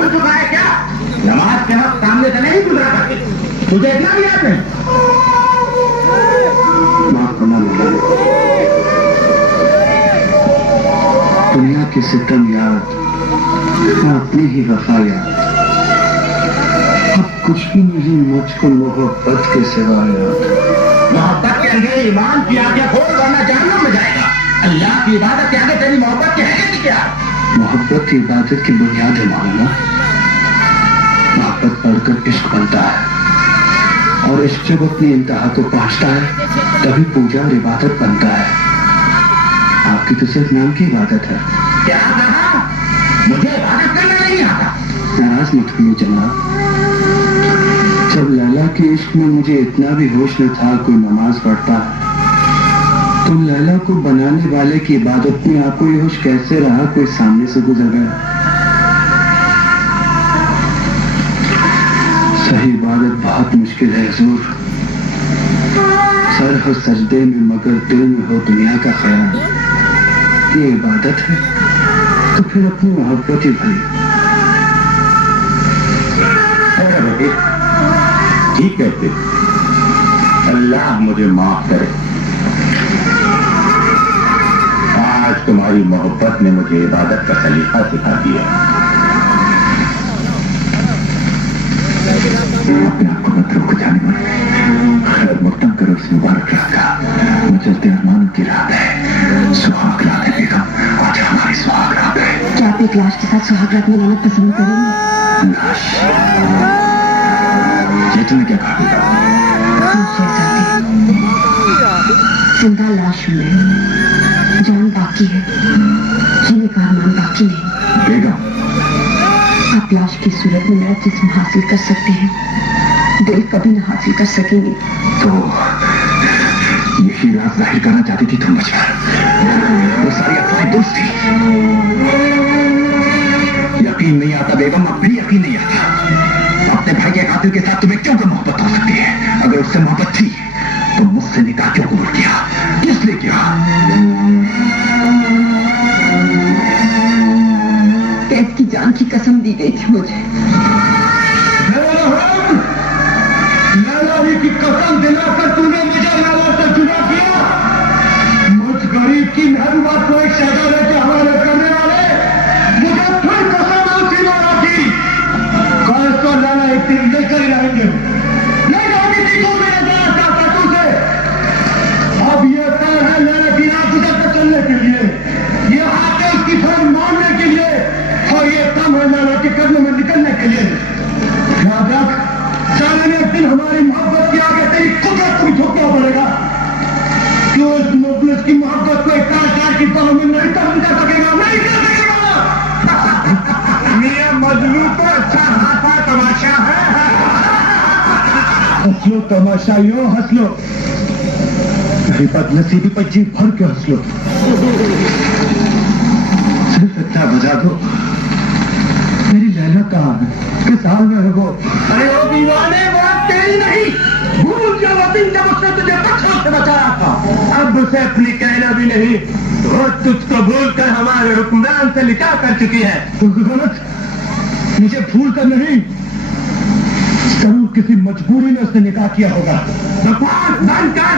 भूल चुका है क्या? नमाज के वक्त सामने से नहीं गुजरा करते, तुझे इतना भी याद नहीं? दुनिया के सितम याद, अपनी ही वफा याद, अब कुछ भी नहीं मुझको मोहब्बत के सिवा याद। मोहब्बत के अंदर ईमान की आंखें खोल वरना जहन्नम में जाएगा। अल्लाह की इबादत के आगे तेरी मोहब्बत की हैसियत क्या? मोहब्बत इबादत की बुनियाद है मौलाना। मोहब्बत पढ़कर इश्क बनता है, और इश्क जब अपनी इंतहा को पहुंचता है तभी पूजा और इबादत बनता है। आपकी तो सिर्फ नाम की इबादत है। क्या कहा? मुझे इबादत करना नहीं आता। नाराज मत होइए जनाब, जब लैला के इश्क में मुझे इतना भी होश न था कोई नमाज पढ़ता है, तो लैला को बनाने वाले की इबादत में आपको ये होश कैसे रहा कोई सामने से गुजर गया? सही इबादत बहुत मुश्किल है हुजूर। सर हो सजदे में मगर दिल में हो दुनिया का ख्याल, ये इबादत है तो फिर अपनी मोहब्बत ही भरी। ठीक कहते, अल्लाह मुझे माफ करे। आज तुम्हारी मोहब्बत ने मुझे इबादत का सलीका सिखा दिया। अपने आप को मत रोको जाने वाले, खैर मुक्तम करो इस मुबारक रात का। मुझे अरमान की रात है, सुहाग रात है बेगम, आज हमारी सुहाग रात है। क्या आप एक लाश के साथ सुहाग रात मनाना पसंद करेंगे? लाश? ये तुमने क्या कहा? जिंदा लाश हूँ मैं, जान बाकी है, जीने का अरमान बाकी नहीं। बेगम, आप लाश की सूरत में मेरा जिस्म हासिल कर सकते हैं, दिल कभी न हासिल कर सकेंगे। तो यही राज जाहिर करना चाहती थी तुम मुझ पर? वो सारी अफवाहें दुरुस्त थी। यकीन नहीं आता बेगम, अब भी यकीन नहीं आता। अपने भाई के कातिल के साथ तुम्हें क्यों मोहब्बत हो सकती है? अगर उससे मोहब्बत थी तो मुझसे निकाह क्यों कबूल किया? किस लिए किया? कैद की जान की कसम दी गई थी मुझे। लैला की कसम दिलाकर तूने मुझे लैला से जुदा किया। मुझ गरीब की मेहरबान को एक शहजादे के हवाले करने वाले मुझे फिर कसम उसी लैला की। कल तो लैला एक दिन लेकर ही रहेंगे। नहीं जाओगी थी तो मेरे दया चाहता तुझे। अब ये तय है लैला की रात गुजर कर चलने के लिए, ये हाथ है उसकी फर्म मानने के लिए, और ये कम है लैला के कदम में निकलने के लिए। याद रख, जाने एक दिन हमारी मोहब्बत के आगे तेरी कुदरत को भी झुकना पड़ेगा। क्यों इस मुखलिस की मोहब्बत को एक कार की बाहों में नहीं कर सकेगा, नहीं कर सकेगा। मियां मजनू तो अच्छा खासा तमाशा है। हंस लो तमाशा, यूं हंस लो, मेरी बदनसीबी पर जी भर के हंस लो। सिर्फ इतना बजा दो, मेरी लैला कहाँ है? किस हाल में है वो? अरे वो दीवाने, वो तेरी नहीं, भूल जो वो दिन जब उसने तुझे बच्चों से बचाया था, अब उसे अपनी कहना भी नहीं। वो तुझको भूल कर हमारे हुक्मरान से निकाह कर चुकी है। गलत, मुझे भूल कर नहीं, जरूर किसी मजबूरी में उसने निकाह किया होगा। बकवास बंद कर,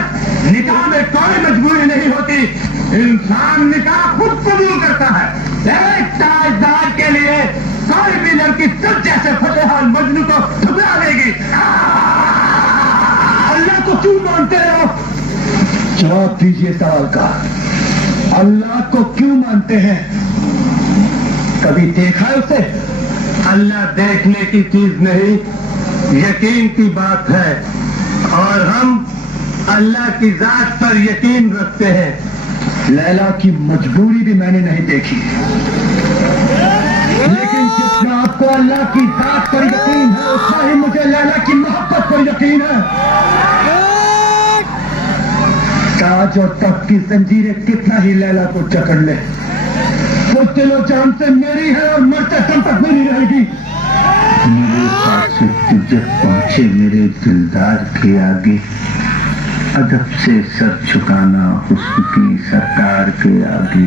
निकाह में कोई मजबूरी नहीं होती, इंसान निकाह खुद कबूल करता है। एक ताजदार के लिए कोई भी लड़की तुझ जैसे फतेहाल मजनू को ठुकरा देगी। अल्लाह को क्यों मानते हो? जवाब दीजिए सवाल का। अल्लाह को क्यों मानते हैं? कभी देखा है उसे? अल्लाह देखने की चीज नहीं, यकीन की बात है, और हम अल्लाह की जात पर यकीन रखते हैं। लैला की मजबूरी भी मैंने नहीं देखी, लेकिन जितना आपको अल्लाह की जात पर यकीन है, उतना ही मुझे लैला की मोहब्बत पर यकीन है। ताज और तख्त की जंजीरें कितना ही लैला को जकड़ ले, वो दिलो जान से मेरी है और मरते दम तक मेरी रहेगी। मेरे साथ से तुझे पहुंचे मेरे दिलदार के आगे, अदब से सर झुकाना हुस्न की सरकार के आगे।